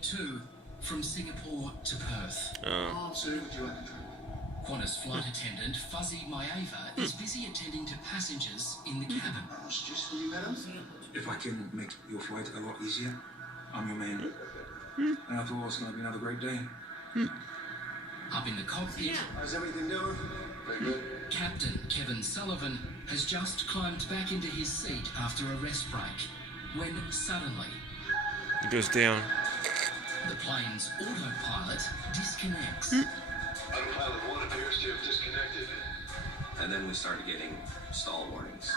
QF72 from Singapore to Perth. Qantas flight attendant Fuzzy Maeva is busy attending to passengers in the cabin. Just for you, madam. If I can make your flight a lot easier, I'm your man. And I thought it was going to be another great day. Up in the cockpit, How's everything doing? Very good. Captain Kevin Sullivan has just climbed back into his seat after a rest break, when suddenly It goes down. the plane's autopilot disconnects. Autopilot 1 appears to have disconnected. And then we started getting stall warnings.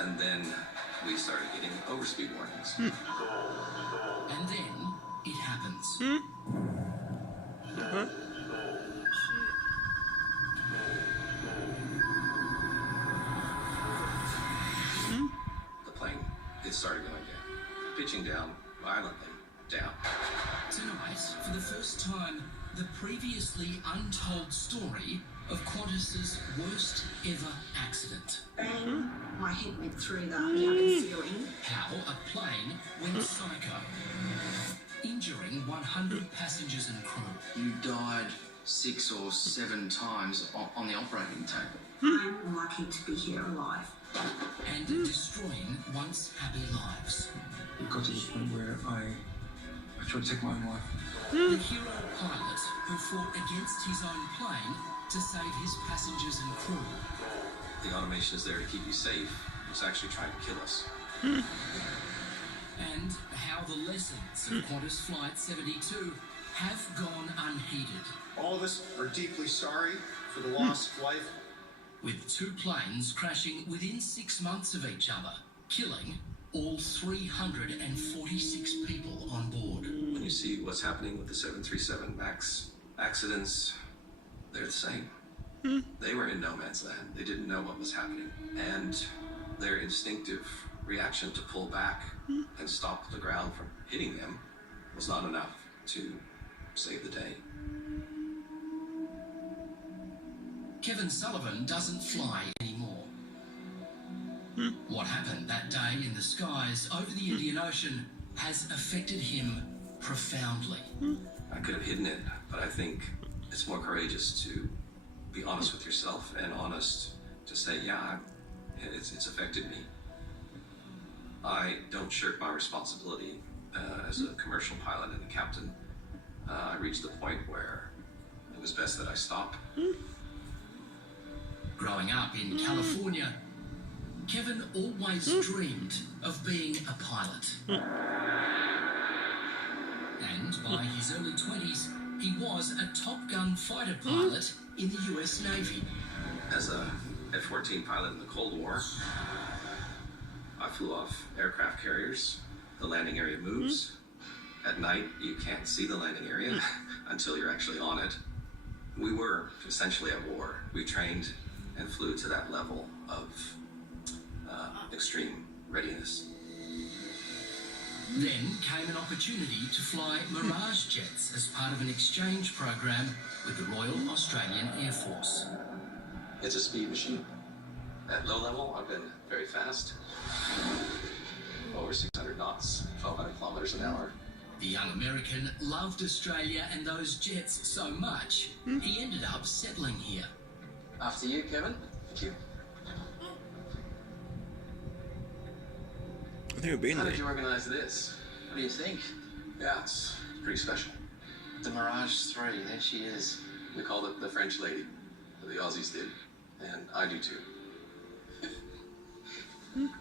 And then we started getting overspeed warnings. And then it happens. The plane, it started going down, pitching down, violently down. Tonight, for the first time, the previously untold story of Qantas's worst ever accident. Bang, my head went through the cabin ceiling. How a plane went psycho, injuring 100 passengers and crew. You died 6 or 7 times on the operating table. I'm lucky to be here alive. And destroying once happy lives. It got to the point where I tried to take my own life. The hero pilot who fought against his own plane to save his passengers and crew. The automation is there to keep you safe. It's actually trying to kill us. And how the lessons of Qantas Flight 72 have gone unheeded. All of us are deeply sorry for the loss of life. With 2 planes crashing within 6 months of each other, killing all 346 people on board. When you see what's happening with the 737 MAX accidents, they're the same. They were in no man's land. They didn't know what was happening. And their instinctive reaction to pull back and stop the ground from hitting them was not enough to save the day. Kevin Sullivan doesn't fly anymore. What happened that day in the skies over the Indian Ocean has affected him profoundly. I could have hidden it, but I think it's more courageous to be honest with yourself and honest to say, yeah, it's affected me. I don't shirk my responsibility as a commercial pilot and a captain. I reached the point where it was best that I stop. Growing up in California, Kevin always dreamed of being a pilot. And by his early 20s, he was a Top Gun fighter pilot in the US Navy. As a F-14 pilot in the Cold War, I flew off aircraft carriers. The landing area moves. At night, you can't see the landing area until you're actually on it. We were essentially at war. We trained and flew to that level of extreme readiness. Then came an opportunity to fly Mirage jets as part of an exchange program with the Royal Australian Air Force. It's a speed machine. At low level, I've been very fast. Over 600 knots, 1,200 kilometers an hour. The young American loved Australia and those jets so much, he ended up settling here. After you, Kevin. Thank you. I think we've been How there. did you organize this? What do you think? Yeah, it's pretty special. The Mirage 3, there she is. We called it the French lady. The Aussies did. And I do too.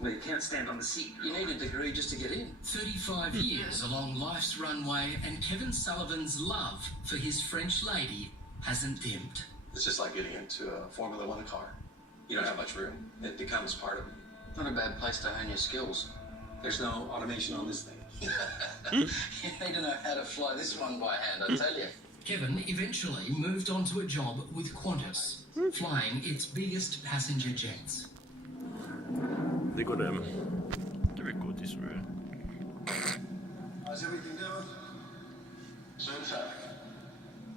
Well, you can't stand on the seat. You need a degree just to get in. 35 years along life's runway, and Kevin Sullivan's love for his French lady hasn't dimmed. It's just like getting into a Formula One car. You don't have much room. It becomes part of it. Not a bad place to hone your skills. There's no automation on this thing. You need to know how to fly this one by hand, I tell you. Kevin eventually moved on to a job with Qantas, flying its biggest passenger jets. They got the record this way. How's everything doing?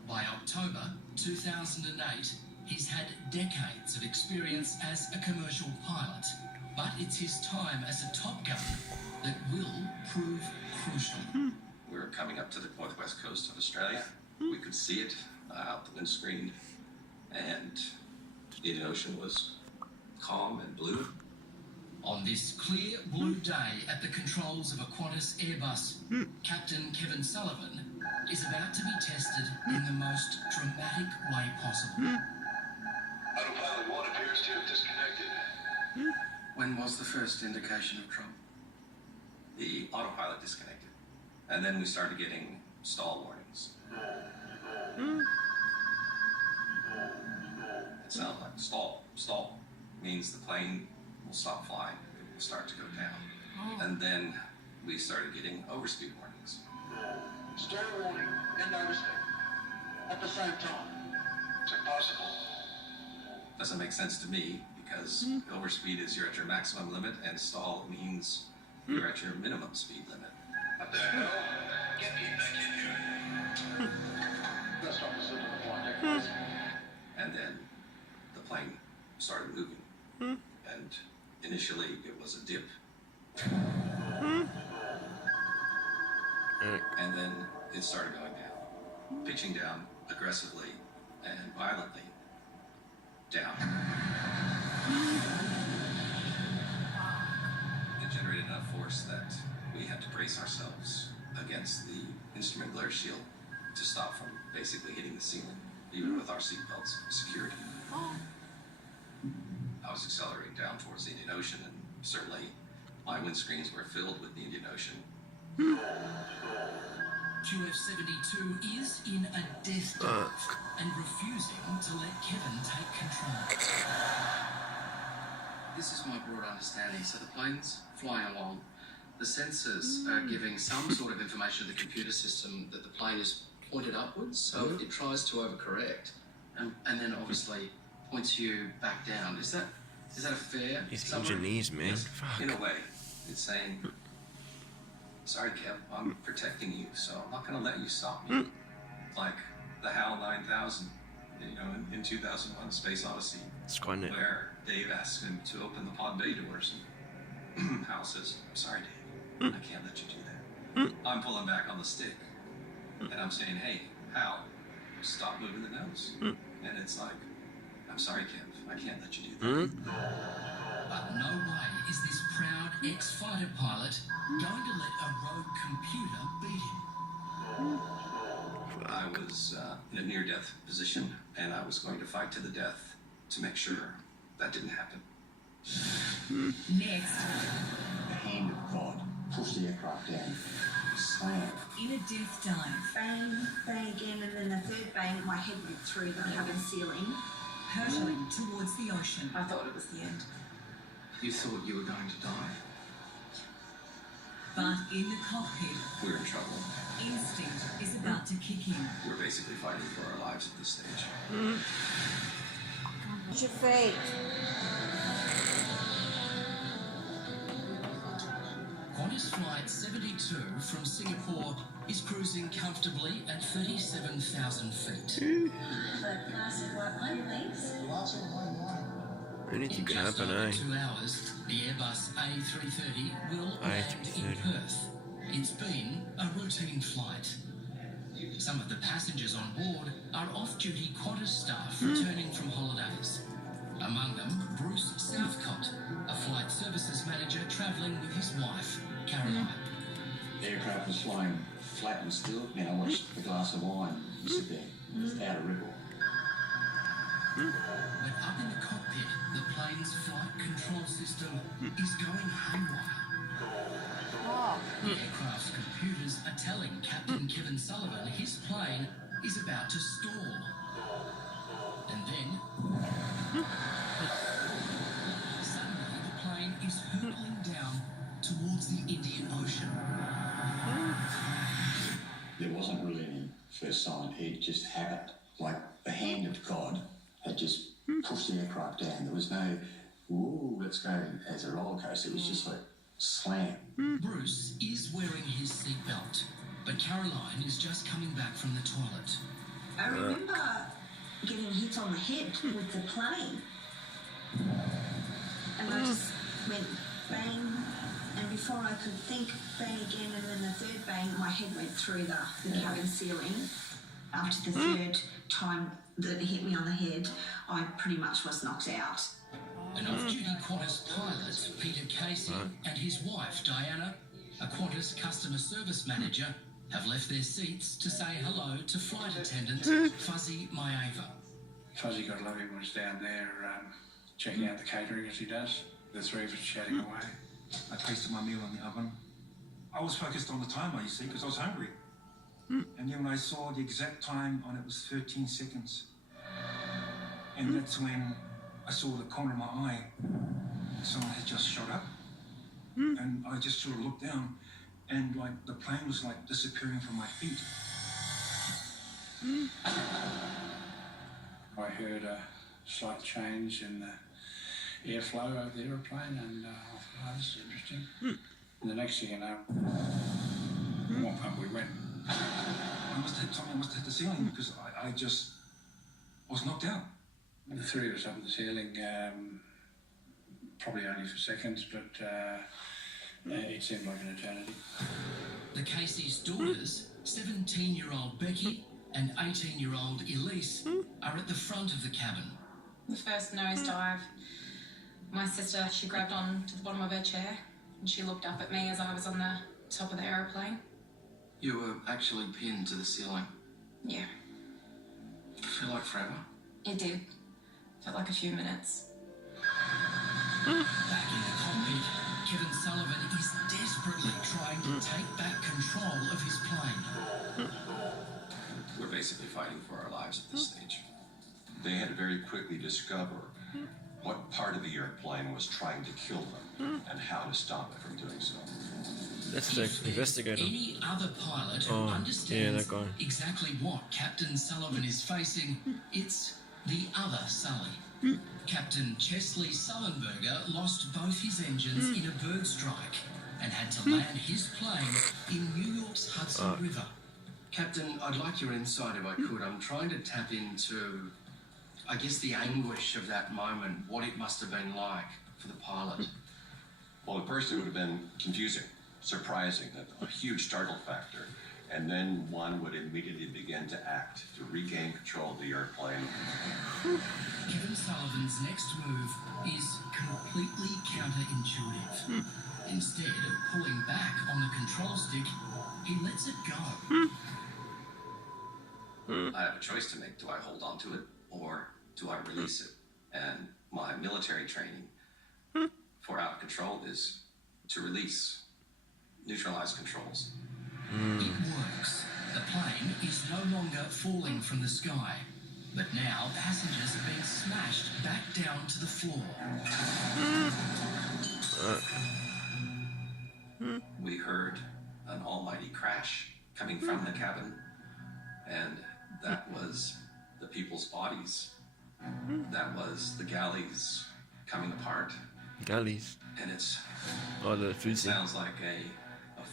By October 2008, he's had decades of experience as a commercial pilot, but it's his time as a Top Gun will prove crucial. We were coming up to the northwest coast of Australia. We could see it out the windscreen, and the Indian Ocean was calm and blue. On this clear blue day at the controls of a Qantas Airbus, Captain Kevin Sullivan is about to be tested in the most dramatic way possible. Autopilot 1 appears to have disconnected. When was the first indication of trouble? The autopilot disconnected, and then we started getting stall warnings. It sounds like stall means the plane will stop flying, it will start to go down. And then we started getting overspeed warnings. Stall warning and overspeed at the same time. It's impossible. Doesn't make sense to me, because overspeed is you're at your maximum limit, and stall means you're at your minimum speed limit. What the hell? Get me back in here. Let's start the signal to flight deck, please. And then the plane started moving. And initially it was a dip. And then it started going down, pitching down aggressively and violently down. It generated enough force that we had to brace ourselves against the instrument glare shield to stop from basically hitting the ceiling, even with our seatbelts secured. I was accelerating down towards the Indian Ocean, and certainly my windscreens were filled with the Indian Ocean. QF72 is in a death dive and refusing to let Kevin take control. This is my broad understanding. So the plane's flying along. The sensors are giving some sort of information to the computer system that the plane is pointed upwards, so it tries to overcorrect, and then obviously points you back down. Is that a fair These summary? engineers, man. Yes, Fuck. in a way, it's saying, sorry, Kev, I'm protecting you, so I'm not going to let you stop me. Like the HAL 9000, in 2001 Space Odyssey, It's quite neat. where Dave asks him to open the pod bay doors, and Hal says, I'm sorry, Dave, I can't let you do that. I'm pulling back on the stick, and I'm saying, hey, Hal, stop moving the nose. And it's like, I'm sorry, Kev, I can't let you do that. But no way is this proud ex-fighter pilot going to let a rogue computer beat him. I was in a near-death position, and I was going to fight to the death to make sure that didn't happen. Next, The hand of God pushed the aircraft down. Slam. in a death dive, Bang, bang again, and then the third bang, my head went through the cabin ceiling. hurtling towards the ocean. I thought it was the end. You thought you were going to die. But in the cockpit, We're in trouble. instinct is about to kick in. We're basically fighting for our lives at this stage. What's your fate? Qantas Flight 72 from Singapore is cruising comfortably at 37,000 feet. Anything can Just happen, over eh? 2 hours, the Airbus A330 will land in A330. Perth. It's been a routine flight. Some of the passengers on board are off-duty Qantas staff returning from holidays. Among them, Bruce Southcott, a flight services manager travelling with his wife, Caroline. The aircraft was flying flat and still. Then I watched a glass of wine sit there, just out of ripple. But up in the cockpit, the plane's flight control system is going haywire. The aircraft's computers are telling Captain Kevin Sullivan his plane is about to stall. And then, suddenly the plane is hurtling down towards the Indian Ocean. There wasn't really any first sign. It just happened. Like the hand of God had just pushed the aircraft down. There was no, ooh, let's go as a roller coaster. It was just like slam. Bruce is wearing his seatbelt, but Caroline is just coming back from the toilet. I remember getting hit on the head with the plane. And I just went bang and And before I could think, bang again, and then the third bang, my head went through the cabin ceiling. After the third time that it hit me on the head, I pretty much was knocked out. An off-duty Qantas pilot, Peter Casey, and his wife, Diana, a Qantas customer service manager, have left their seats to say hello to flight attendant Fuzzy Maeva. Fuzzy got a lot of everyone's down there checking out the catering as he does. The three of us chatting away. I tasted my meal in the oven. I was focused on the timer, you see, because I was hungry. And then when I saw the exact time on it was 13 seconds. And that's when I saw the corner of my eye. Someone had just shot up. And I just sort of looked down and like the plane was like disappearing from my feet. I heard a slight change in the airflow of the aeroplane, and I thought, oh, this is interesting. And the next thing you know, up we went. I must have hit the ceiling because I just was knocked out. The three of us up at the ceiling, probably only for seconds, but it seemed like an eternity. The Casey's daughters, 17-year-old Becky and 18-year-old Elise, are at the front of the cabin. The first nosedive, my sister, she grabbed on to the bottom of her chair and she looked up at me as I was on the top of the aeroplane. You were actually pinned to the ceiling. Yeah, Did it feel like forever? it did. Felt like a few minutes. Back in the cockpit, Kevin Sullivan is desperately trying to take back control of his plane. We're basically fighting for our lives at this stage. They had to very quickly discover what part of the airplane was trying to kill them and how to stop it from doing so. That's the investigator. Any other pilot who Oh, yeah, understands that guy. exactly what Captain Sullivan is facing, it's the other Sully. Captain Chesley Sullenberger lost both his engines in a bird strike and had to land his plane in New York's Hudson River. Captain, I'd like your insight if I could. I'm trying to tap into, I guess, the anguish of that moment, what it must have been like for the pilot. Well, at first it would have been confusing, surprising, a huge startle factor. And then one would immediately begin to act to regain control of the airplane. Kevin Sullivan's next move is completely counterintuitive. Instead of pulling back on the control stick, he lets it go. I have a choice to make. Do I hold on to it or do I release it? And my military training for out of control is to release, neutralize controls. It works. The plane is no longer falling from the sky, but now passengers are being smashed back down to the floor. We heard an almighty crash coming from the cabin, and that was the people's bodies. That was the galleys coming apart. Galleys. And it's Oh, the food scene. sounds like a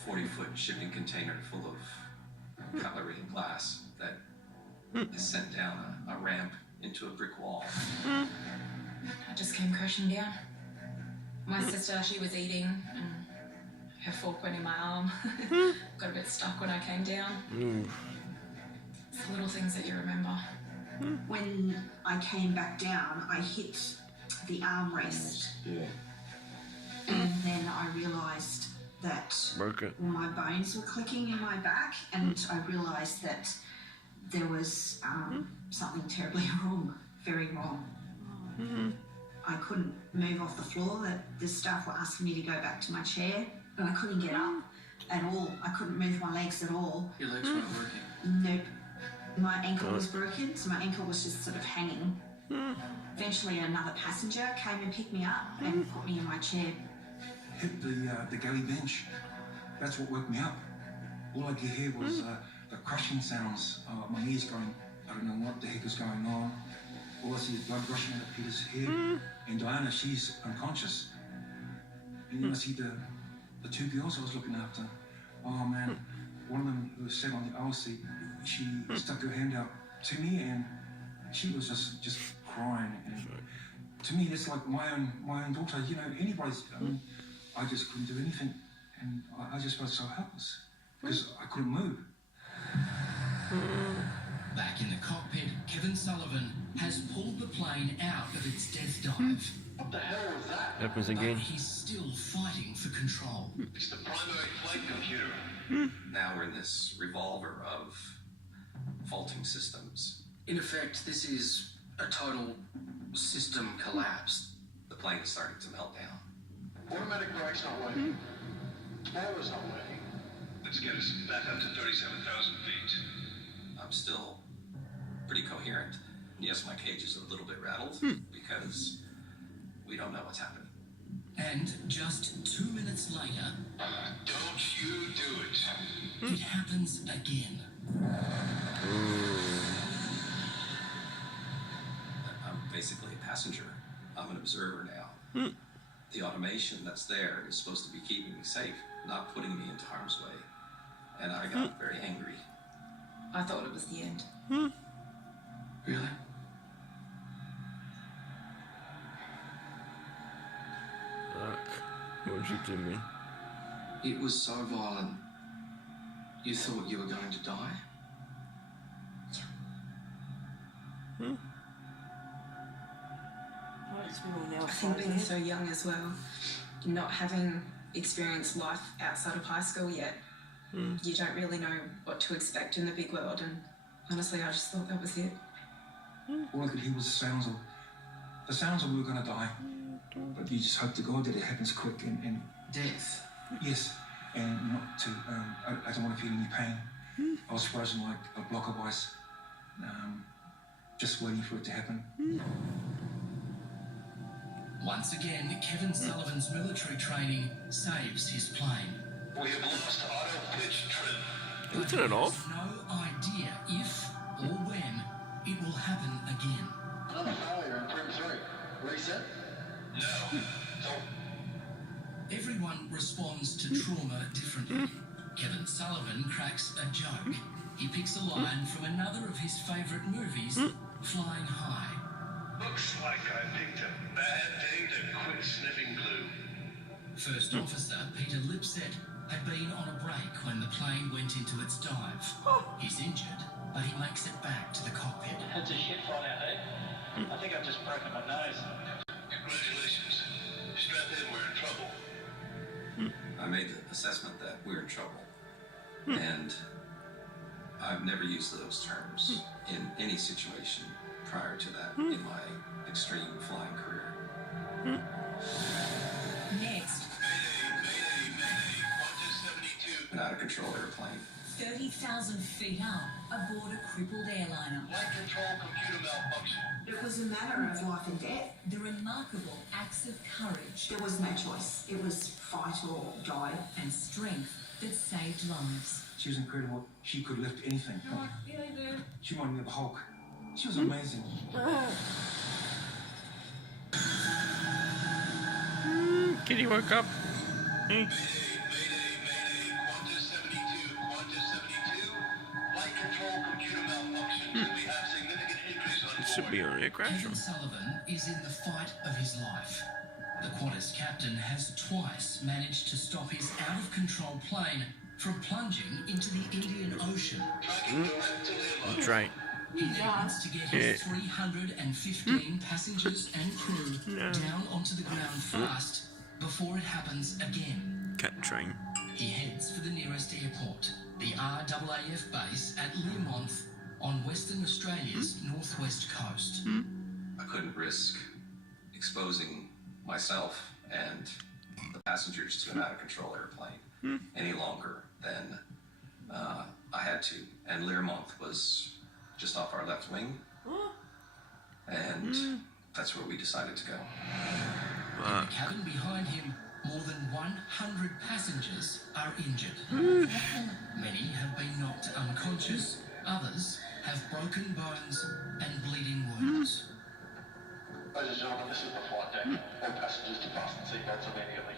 40-foot shipping container full of cutlery and glass that is sent down a ramp into a brick wall. I just came crashing down. My sister, she was eating and her fork went in my arm. Got a bit stuck when I came down. It's the little things that you remember. When I came back down, I hit the armrest. Yeah. And then I realised that Broke it. my bones were clicking in my back, and I realised that there was something terribly wrong, very wrong. I couldn't move off the floor. That the staff were asking me to go back to my chair, and I couldn't get up at all. I couldn't move my legs at all. Your legs weren't working. Nope. My ankle was broken, so my ankle was just sort of hanging. Eventually another passenger came and picked me up and put me in my chair. Hit the galley bench. That's what woke me up. All I could hear was the crushing sounds. My ears going, I don't know what the heck is going on. All I see is blood rushing out of Peter's head. And Diana, she's unconscious. And then I see the two girls I was looking after. Oh man, one of them who was sat on the aisle seat, she stuck her hand out to me and she was just crying. And to me, that's like my own daughter. You know, anybody's. I mean, I just couldn't do anything. And I just felt so helpless because I couldn't move. Back in the cockpit, Kevin Sullivan has pulled the plane out of its death dive. What the hell was that? Happens But again. he's still fighting for control. It's the primary flight computer. Now we're in this revolver of faulting systems. In effect, this is a total system collapse. The plane is starting to melt down. Automatic brake's not working. Spoiler's not working. Let's get us back up to 37,000 feet. I'm still pretty coherent. Yes, my cage is a little bit rattled because we don't know what's happening. And just 2 minutes later, Don't you do it. it happens again. I'm basically a passenger. I'm an observer now. The automation that's there is supposed to be keeping me safe, not putting me into harm's way. And I got very angry. I thought it was the end. Really? Fuck. What'd you do me? It was so violent. You thought you were going to die? I think being so young as well, not having experienced life outside of high school yet, you don't really know what to expect in the big world. And honestly, I just thought that was it. All I could hear was the sounds of we were going to die. But you just hope to God that it happens quick and Death. yes, and not to, I don't want to feel any pain. I was frozen like a block of ice, just waiting for it to happen. Once again, Kevin Sullivan's military training saves his plane. We have lost auto pitch trim. Can we turn it off? No idea if or when it will happen again. Another failure in trim 3. Reset? No. Don't. Everyone responds to trauma differently. Kevin Sullivan cracks a joke. He picks a line from another of his favourite movies, Flying High. Looks like I picked a bad day to quit sniffing glue. First Officer Peter Lipset had been on a break when the plane went into its dive. He's injured, but he makes it back to the cockpit. That's a shit flight out there. I think I've just broken my nose. Congratulations. Strap in, we're in trouble. I made the assessment that we're in trouble. And I've never used those terms in any situation prior to that in my extreme flying career. Next, Mayday. 172. An out-of-control airplane. 30,000 feet up aboard a crippled airliner. Flight control computer malfunction. It was a matter of life and death. The remarkable acts of courage There was no choice. It was fight or die. and strength that saved lives. She was incredible. She could lift anything. She reminded me of Hulk. She was amazing. Kitty woke up. Mayday. 172. Flight control computer malfunction. We have significant increase on It should be on a crash. Kevin Sullivan is in the fight of his life. The Qantas captain has twice managed to stop his out-of-control plane from plunging into the Indian Ocean. That's right. He needs to get his 315 passengers and crew down onto the ground fast before it happens again. Cat train. He heads for the nearest airport, the RAAF base at Learmonth on Western Australia's northwest coast. I couldn't risk exposing myself and the passengers to an out-of-control airplane any longer than I had to. And Learmonth was just off our left wing, and that's where we decided to go. In the cabin behind him, more than 100 passengers are injured. Many have been knocked unconscious, others have broken bones and bleeding wounds. Ladies and gentlemen, this is the flight deck. All passengers to fasten seatbelts immediately.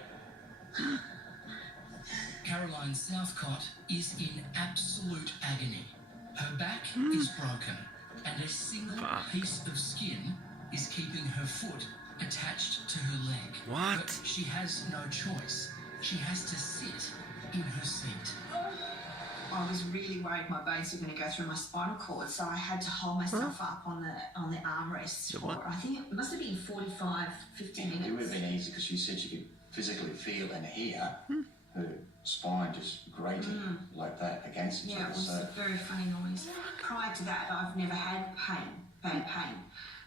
Caroline Southcott is in absolute agony. Her back is broken, and a single piece of skin is keeping her foot attached to her leg. What? But she has no choice. she has to sit in her seat. I was really worried my bones were going to go through my spinal cord, so I had to hold myself up on the armrest for, I think it must have been 45, 50 minutes. It would have been easy because she said she could physically feel and hear her spine just grating like that against each Yeah, other. it was a very funny noise. Prior to that, I've never had bad pain.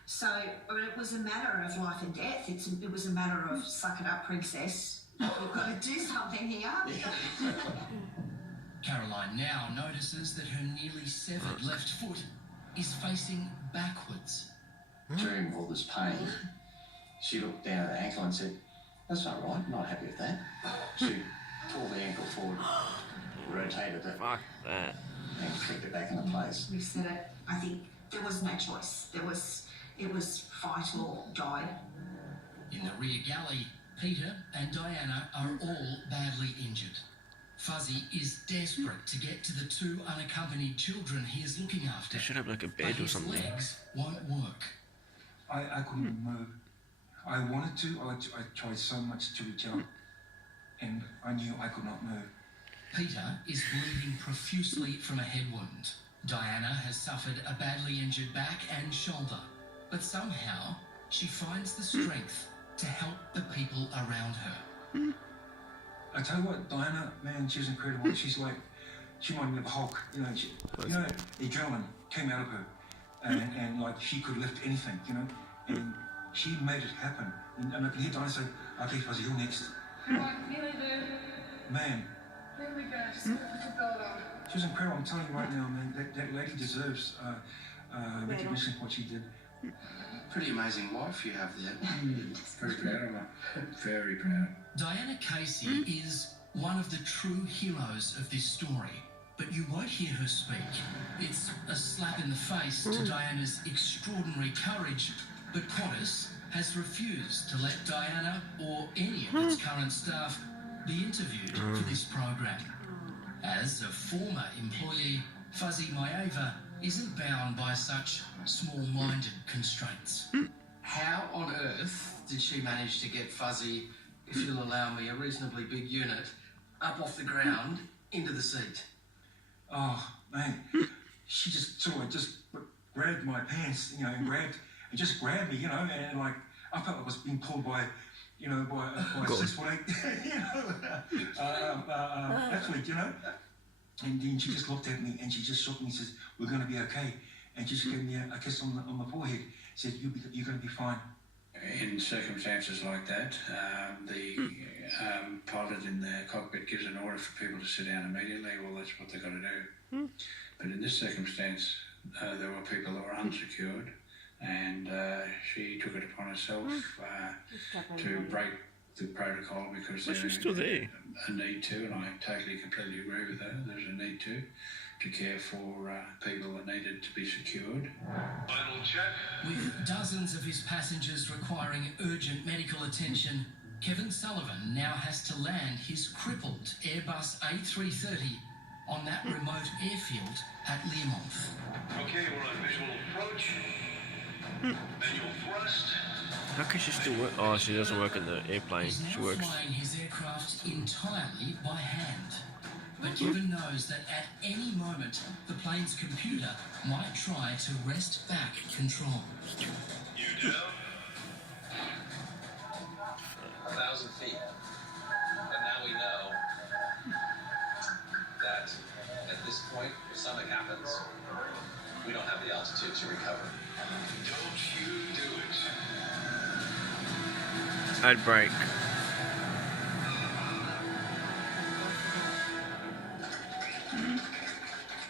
So it was a matter of life and death. It was a matter of suck it up, princess. We've got to do something here. Caroline now notices that her nearly severed left foot is facing backwards. During all this pain, she looked down at her ankle and said, "That's not right, I'm not happy with that." She pulled the ankle forward, rotated it, Fuck that. and clicked it back into place. We said it. I think there was no choice. It was fight or die. In the rear galley, Peter and Diana are all badly injured. Fuzzy is desperate to get to the two unaccompanied children he is looking after. They should have like a But bed or his something. legs won't work. I couldn't move. I wanted to. I tried so much to reach out, and I knew I could not move. Peter is bleeding profusely from a head wound. Diana has suffered a badly injured back and shoulder, but somehow she finds the strength to help the people around her. I tell you what, Diana, man, she's incredible. She's like, she might be a Hulk, you know. The adrenaline came out of her, and like she could lift anything, you know. And she made it happen. And I can hear Diana say, "Okay, Fuzzy, you're next." Nearly there. Man, There we go. Just put the belt on. she's incredible. I'm telling you right now, man. That lady deserves recognition for what she did. Pretty amazing wife you have there. Very proud of her. Very proud. Diana Casey is one of the true heroes of this story, but you won't hear her speak. It's a slap in the face to Diana's extraordinary courage, but Qantas has refused to let Diana or any of its current staff be interviewed for this program. As a former employee, Fuzzy Maeva isn't bound by such small-minded constraints. How on earth did she manage to get Fuzzy, if you'll allow me, a reasonably big unit, up off the ground into the seat? Oh man, she just sort of just grabbed my pants, you know, and just grabbed me, you know, and like I felt like I was being pulled by, you know, by a 6'8", you know, athlete, you know. And then she just looked at me and she just shook me and says, "We're going to be okay." And she just gave me a kiss on the forehead. Said, "You're going to be fine." In circumstances like that, the pilot in the cockpit gives an order for people to sit down immediately. Well, that's what they've got to do. But in this circumstance, there were people that were unsecured, and she took it upon herself to break the protocol because She's still there. A need to, and I totally, completely agree with her. There's a need to care for people that needed to be secured. Final check. With dozens of his passengers requiring urgent medical attention, Kevin Sullivan now has to land his crippled Airbus A330 on that remote airfield at Learmonth. Okay, we're on visual approach. Then you'll thrust. How can she still work? Oh, she doesn't work in the airplane. He's She now works. flying his aircraft entirely by hand. But Kevin knows that at any moment, the plane's computer might try to wrest back control. You down? 1,000 feet. But now we know that at this point, if something happens, we don't have the altitude to recover. Don't you do it. I'd break.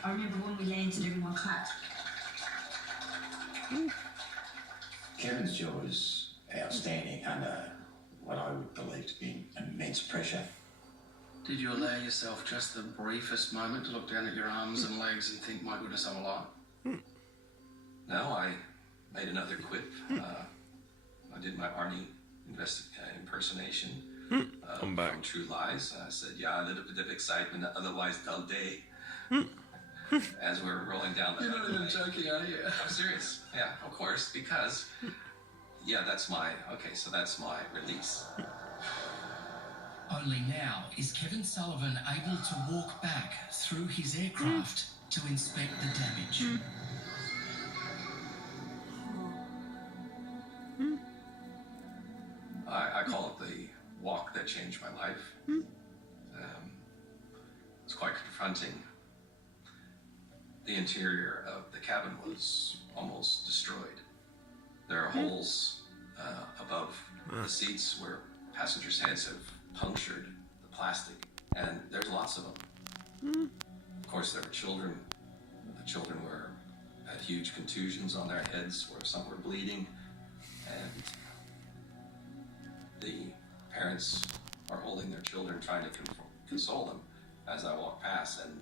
I remember when we landed, everyone clapped. Kevin's job was outstanding under what I would believe to be immense pressure. Did you allow yourself just the briefest moment to look down at your arms and legs and think, my goodness, I'm alive? No, I made another quip. I did my Arnie impersonation I'm back. from True Lies. I said, yeah, a little bit of excitement, otherwise dull day. As we're rolling down the You're not even joking, are you? I'm serious. Yeah, of course, because, yeah, that's my release. Only now is Kevin Sullivan able to walk back through his aircraft to inspect the damage. I call it the walk that changed my life. It's quite confronting. The interior of the cabin was almost destroyed. There are holes above the seats where passengers' heads have punctured the plastic, and there's lots of them. Of course, there were children. The children had huge contusions on their heads, where some were bleeding, and the parents are holding their children, trying to console them as I walk past, and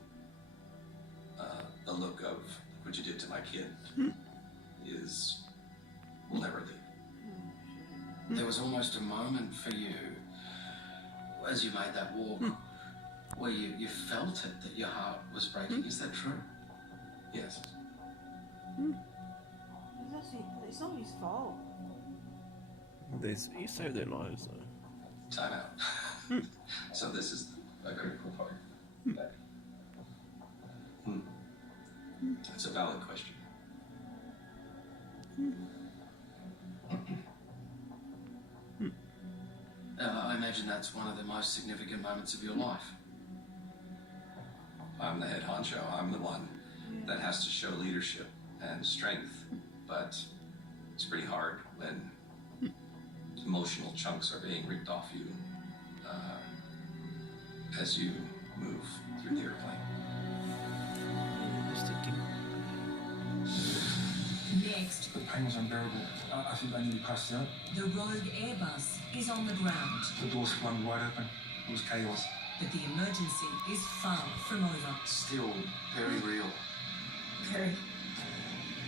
the look of what you did to my kid will never leave. There was almost a moment for you, as you made that walk, where you felt it, that your heart was breaking. Is that true? Yes. It's not his fault. He saved their lives, though. Time out. So this is a critical part. It's a valid question. I imagine that's one of the most significant moments of your life. I'm the head honcho. I'm the one that has to show leadership and strength, but it's pretty hard when emotional chunks are being ripped off you as you move through the airplane. Next, The pain was unbearable. I think I nearly passed out. the rogue Airbus is on the ground, The doors flung wide open. It was chaos. but the emergency is far from over. Still very real. Very,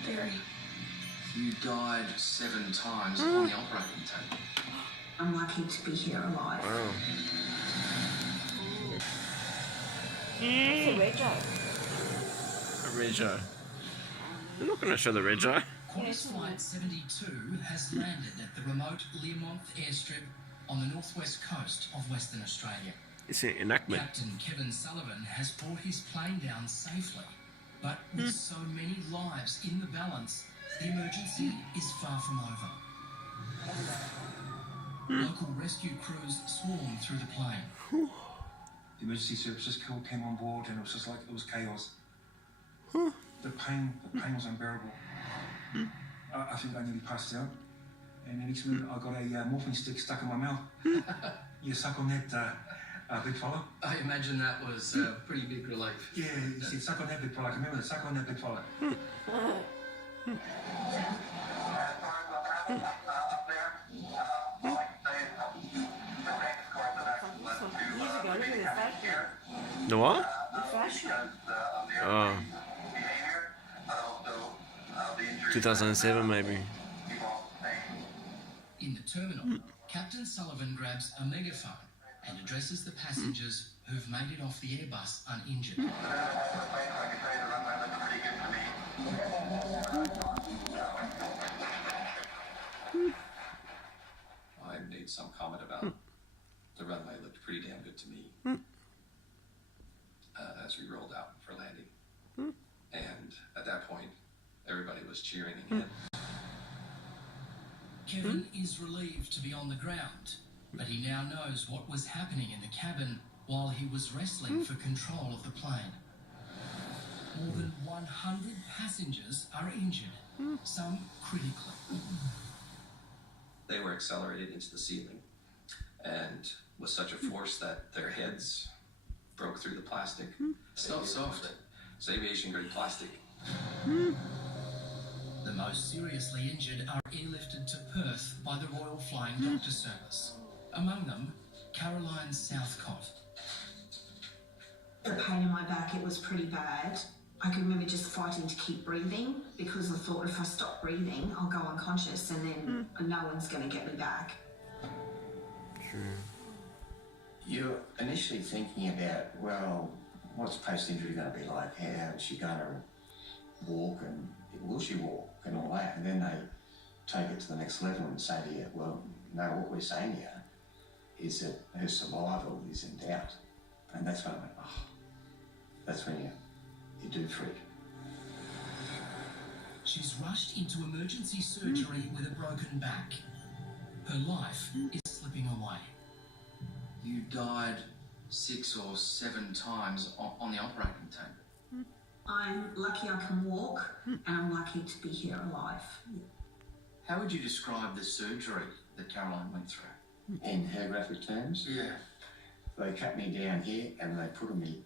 very. You died 7 times on the operating table. I'm lucky to be here alive. Wow. What's the rego? A rego. They're not going to show the rego. Qantas Flight 72 has landed at the remote Learmonth airstrip on the northwest coast of Western Australia. It's an enactment. Captain Kevin Sullivan has brought his plane down safely, but with so many lives in the balance, the emergency is far from over. Local rescue crews swarm through the plane. The emergency services came on board, and it was just like it was chaos. The pain was unbearable. I think I nearly passed out. And the next minute I got a morphine stick stuck in my mouth. You suck on that, big fella? I imagine that was a pretty big relief. Yeah, he said, suck on that, big fella. I can remember that, suck on that, big fella. The what? The fashion. Oh. 2007 maybe. In the terminal, Captain Sullivan grabs a megaphone and addresses the passengers who've made it off the Airbus uninjured. I made some comment about the runway looked pretty damn good to me as we rolled out for landing. And at that point, everybody was cheering again. Kevin is relieved to be on the ground, but he now knows what was happening in the cabin while he was wrestling for control of the plane. More than 100 passengers are injured, some critically. They were accelerated into the ceiling, and with such a force that their heads broke through the plastic. It's not soft. It's aviation-grade plastic. The most seriously injured are airlifted to Perth by the Royal Flying Doctor Service. Among them, Caroline Southcott. The pain in my back, it was pretty bad. I can remember just fighting to keep breathing because I thought if I stop breathing, I'll go unconscious and then no one's going to get me back. True. You're initially thinking about, well, what's post-injury going to be like? How is she going to walk, and will she walk, and all that? And then they take it to the next level and say to you, well, no, what we're saying here is that her survival is in doubt. And that's when I went, oh, that's when you do freak. She's rushed into emergency surgery with a broken back. Her life is slipping away. You died 6 or 7 times on the operating table. I'm lucky I can walk, and I'm lucky to be here alive. How would you describe the surgery that Caroline went through? In her graphic terms, Yeah. they cut me down here and they put me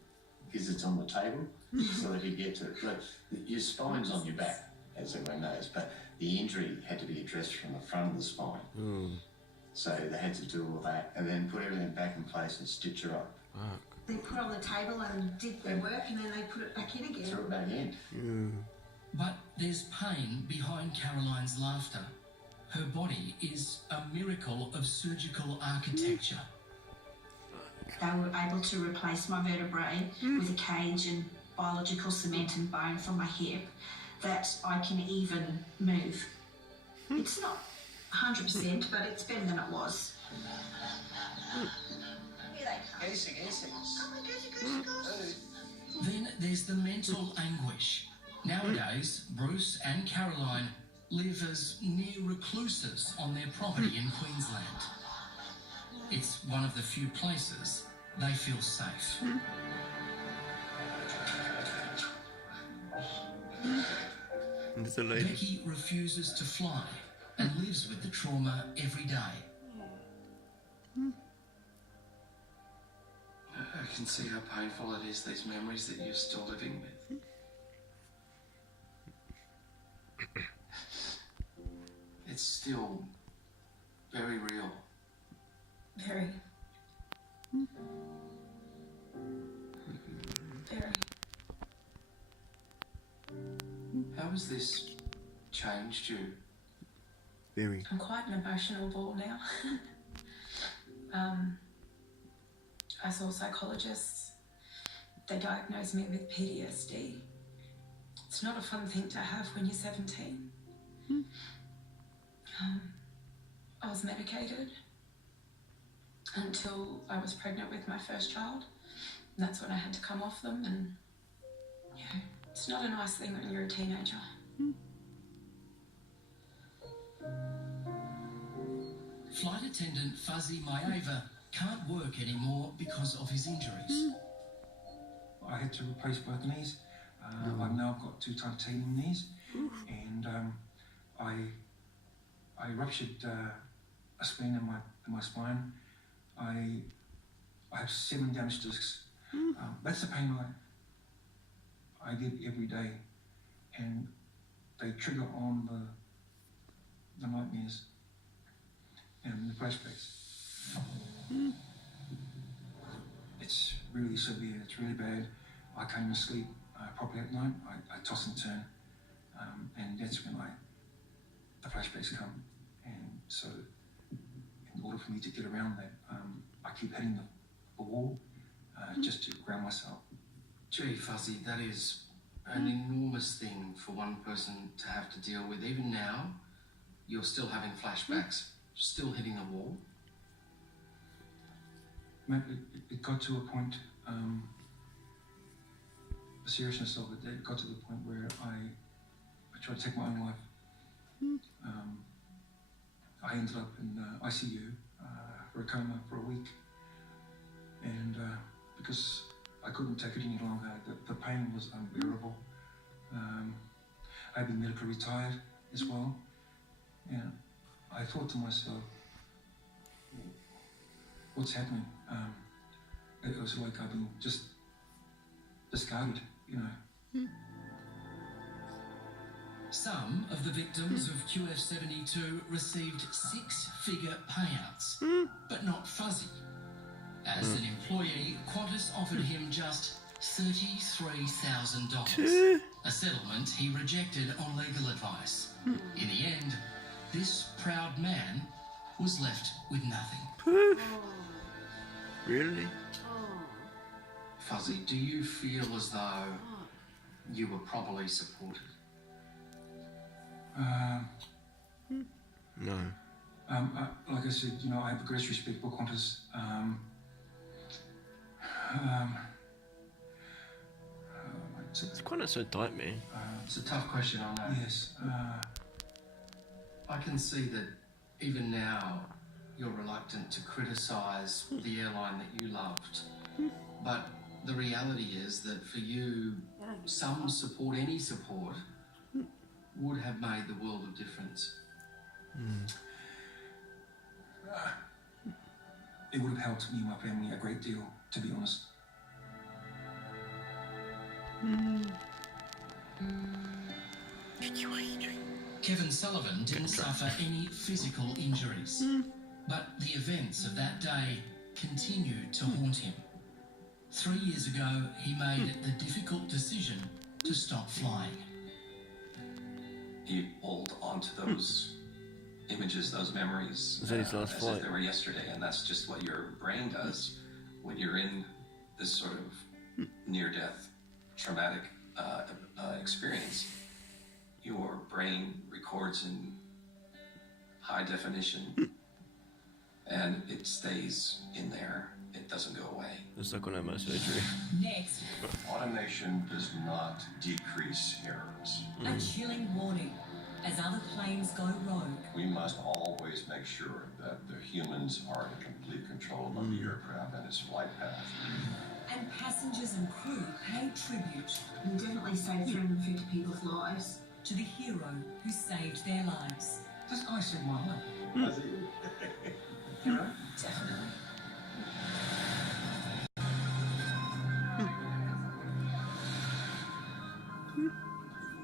gizzards on the table so that you get to it. Look, your spine's on your back, as everyone knows, but the injury had to be addressed from the front of the spine. So they had to do all that and then put everything back in place and stitch her up. They put on the table and did their work, and then they put it back in again. Threw it back in. But there's pain behind Caroline's laughter. Her body is a miracle of surgical architecture. They were able to replace my vertebrae with a cage and biological cement and bone from my hip that I can even move. It's not 100%, but it's better than it was. Then there's the mental anguish. Nowadays, Bruce and Caroline live as near recluses on their property in Queensland. It's one of the few places they feel safe. There's a lady. Becky refuses to fly and lives with the trauma every day. I can see how painful it is, these memories that you're still living with. It's still very real. Very. Very. How has this changed you? Very. I'm quite an emotional ball now. I saw psychologists. They diagnosed me with PTSD. It's not a fun thing to have when you're 17. I was medicated until I was pregnant with my first child. And that's when I had to come off them, and yeah, it's not a nice thing when you're a teenager. Flight attendant Fuzzy Maeva can't work anymore because of his injuries. I had to replace both knees. I've now got 2 titanium knees, and I ruptured a spleen in my spine. I have 7 damaged discs. That's the pain I get every day, and they trigger on the nightmares and the flashbacks. It's really severe. It's really bad. I can't even sleep properly at night. I toss and turn, and that's when the flashbacks come. And so, in order for me to get around that, I keep hitting the wall just to ground myself. Gee, Fuzzy, that is an enormous thing for one person to have to deal with. Even now, you're still having flashbacks, still hitting a wall. It got to a point, the seriousness of it got to the point where I tried to take my own life. I ended up in ICU for a coma for a week, and because I couldn't take it any longer, the pain was unbearable. I'd been medically retired as well, and I thought to myself, what's happening? It was like I've been just discarded, you know. Some of the victims of QF72 received 6-figure payouts, but not Fuzzy. As an employee, Qantas offered him just $33,000, a settlement he rejected on legal advice. In the end, this proud man was left with nothing. Really? Fuzzy, do you feel as though you were properly supported? No. Like I said, you know, I have the greatest respect for Qantas. It's quite so tight, man. It's a tough question, I know. Yes. I can see that even now you're reluctant to criticise the airline that you loved. But the reality is that for you, some support, any support, would have made the world of difference. It would have helped me and my family a great deal, to be honest. Kevin Sullivan didn't suffer any physical injuries, but the events of that day continued to haunt him. 3 years ago, he made the difficult decision to stop flying. You hold onto those images, those memories, Was that his last as flight? if they were yesterday, and that's just what your brain does when you're in this sort of near-death, traumatic experience. Your brain records in high definition, and it stays in there. It doesn't go away. It's like when I had my surgery. Next, Automation does not decrease errors. a chilling warning as other planes go rogue. We must always make sure that the humans are in complete control of the aircraft and its flight path. And passengers and crew pay tribute We definitely saved 350 people's lives. to the hero who saved their lives. This guy saved my life. Hero? Definitely.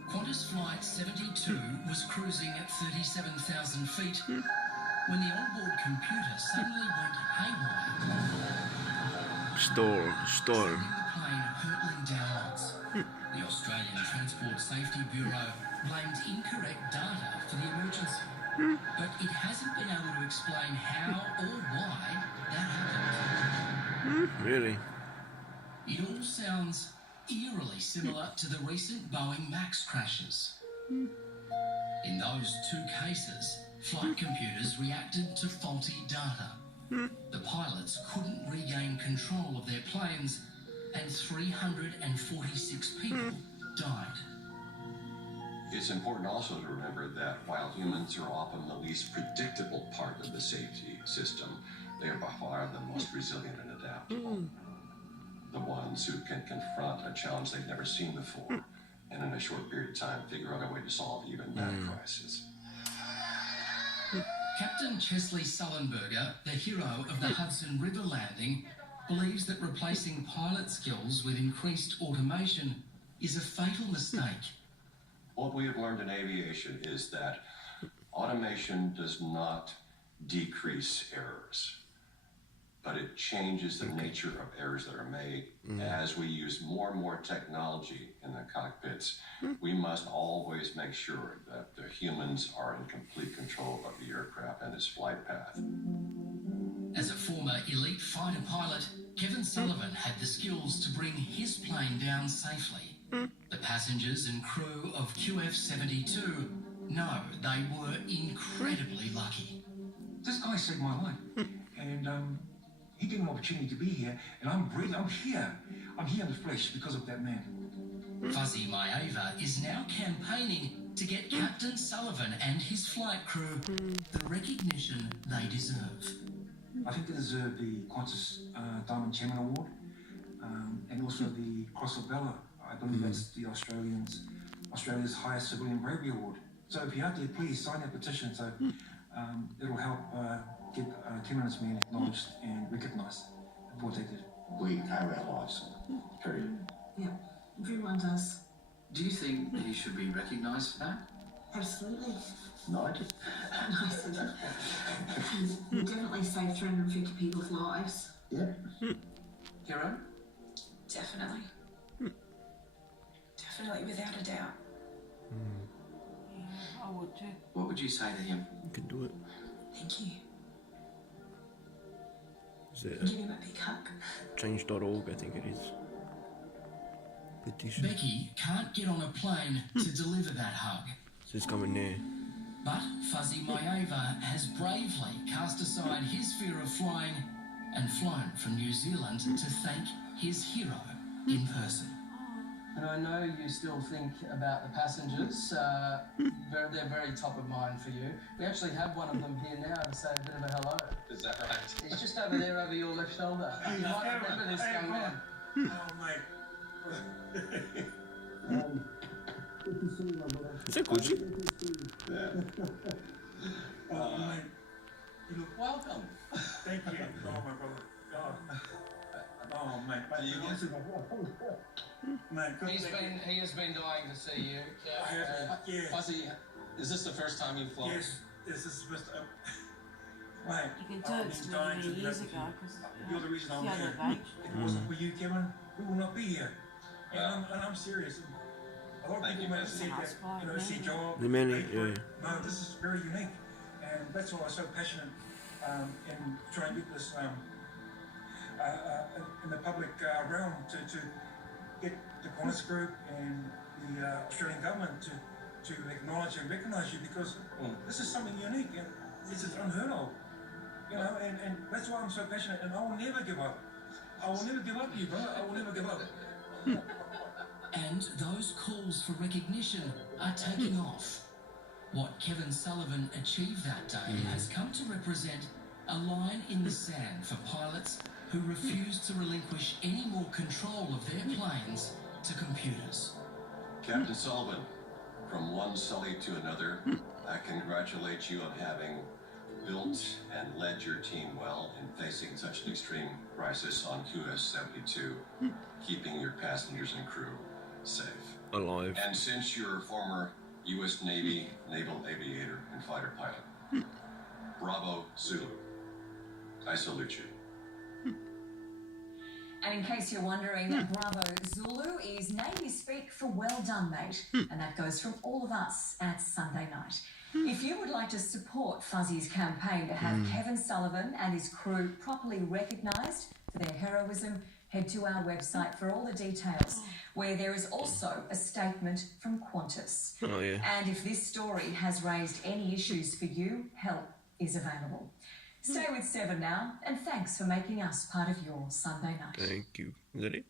Qantas Flight 72 was cruising at 37,000 feet when the onboard computer suddenly went haywire, Storm. sending the plane hurtling downwards. The Australian Transport Safety Bureau blamed incorrect data for the emergency, but it hasn't been able to explain how or why that happened. Really? It all sounds eerily similar to the recent Boeing MAX crashes. In those two cases, flight computers reacted to faulty data. The pilots couldn't regain control of their planes, and 346 people died. It's important also to remember that while humans are often the least predictable part of the safety system, they are by far the most resilient and adaptable. The ones who can confront a challenge they've never seen before, and in a short period of time figure out a way to solve even that crisis. Captain Chesley Sullenberger, the hero of the Hudson River landing, believes that replacing pilot skills with increased automation is a fatal mistake. What we have learned in aviation is that automation does not decrease errors, but it changes the nature of errors that are made. As we use more and more technology in the cockpits, we must always make sure that the humans are in complete control of the aircraft and its flight path. As a former elite fighter pilot, Kevin Sullivan had the skills to bring his plane down safely. The passengers and crew of QF72 know they were incredibly lucky. This guy saved my life. And he gave me an opportunity to be here, and I'm breathing. I'm here in the flesh because of that man. Fuzzy Maeva is now campaigning to get Captain Sullivan and his flight crew the recognition they deserve. I think they deserve the Qantas Diamond Chairman Award, and also the Cross of Valor. I believe that's the Australia's highest civilian bravery award. So if you're out there, please sign that petition. So it'll help get Kevin and his men acknowledged and recognised for what they did. We owe our lives, period. Yeah, everyone does. Do you think that he should be recognised for that? Absolutely. No, I do. No, I said that. We definitely saved 350 people's lives. Yeah. Hero? Definitely. Definitely, without a doubt. Yeah, I would too. What would you say to him? You can do it. Thank you. Is it Give him a big hug. change.org, I think it is. Petition. Becky can't get on a plane to deliver that hug. So it's coming there. But Fuzzy Maeva has bravely cast aside his fear of flying and flown from New Zealand to thank his hero in person. And I know you still think about the passengers. They're very top of mind for you. We actually have one of them here now to say a bit of a hello. Is that right? He's just over there over your left shoulder. You might remember this young man. Oh, mate. Good to see you, my brother. Is that Gucci? Oh, mate. You look... Welcome. Thank you. Oh, my brother. Oh, mate. Mate, good. He has been dying to see you. Yeah. Fuzzy, is this the first time you've flown? Yes, this is the first time. Mate, You can tell I've it's been dying many to years meet ago you. because You're the reason I'm the here. other age. If it wasn't for you, Kevin, we will not be here. And I'm serious. A lot of people may have said that, you know, see job. The many, pay for it. yeah. No, this is very unique. And that's why I'm so passionate in trying to get this in the public realm to get the Qantas Group and the Australian government to acknowledge and recognise you, because this is something unique and this is unheard of. You know, and that's why I'm so passionate, and I will never give up. I will never give up you, brother. I will never give up. And those calls for recognition are taking off. What Kevin Sullivan achieved that day has come to represent a line in the sand for pilots who refuse to relinquish any more control of their planes to computers. Captain Sullivan, from one Sully to another, I congratulate you on having built and led your team well in facing such an extreme crisis on QF72, keeping your passengers and crew safe. Alive. And since you're a former U.S. Navy naval aviator and fighter pilot, bravo, Zulu. I salute you. And in case you're wondering, Bravo Zulu is Navy speak for well done, mate. And that goes from all of us at Sunday night. If you would like to support Fuzzy's campaign to have Kevin Sullivan and his crew properly recognised for their heroism, head to our website for all the details, where there is also a statement from Qantas. Oh, yeah. And if this story has raised any issues for you, help is available. Stay with 7 now, and thanks for making us part of your Sunday night. Thank you. Is that it?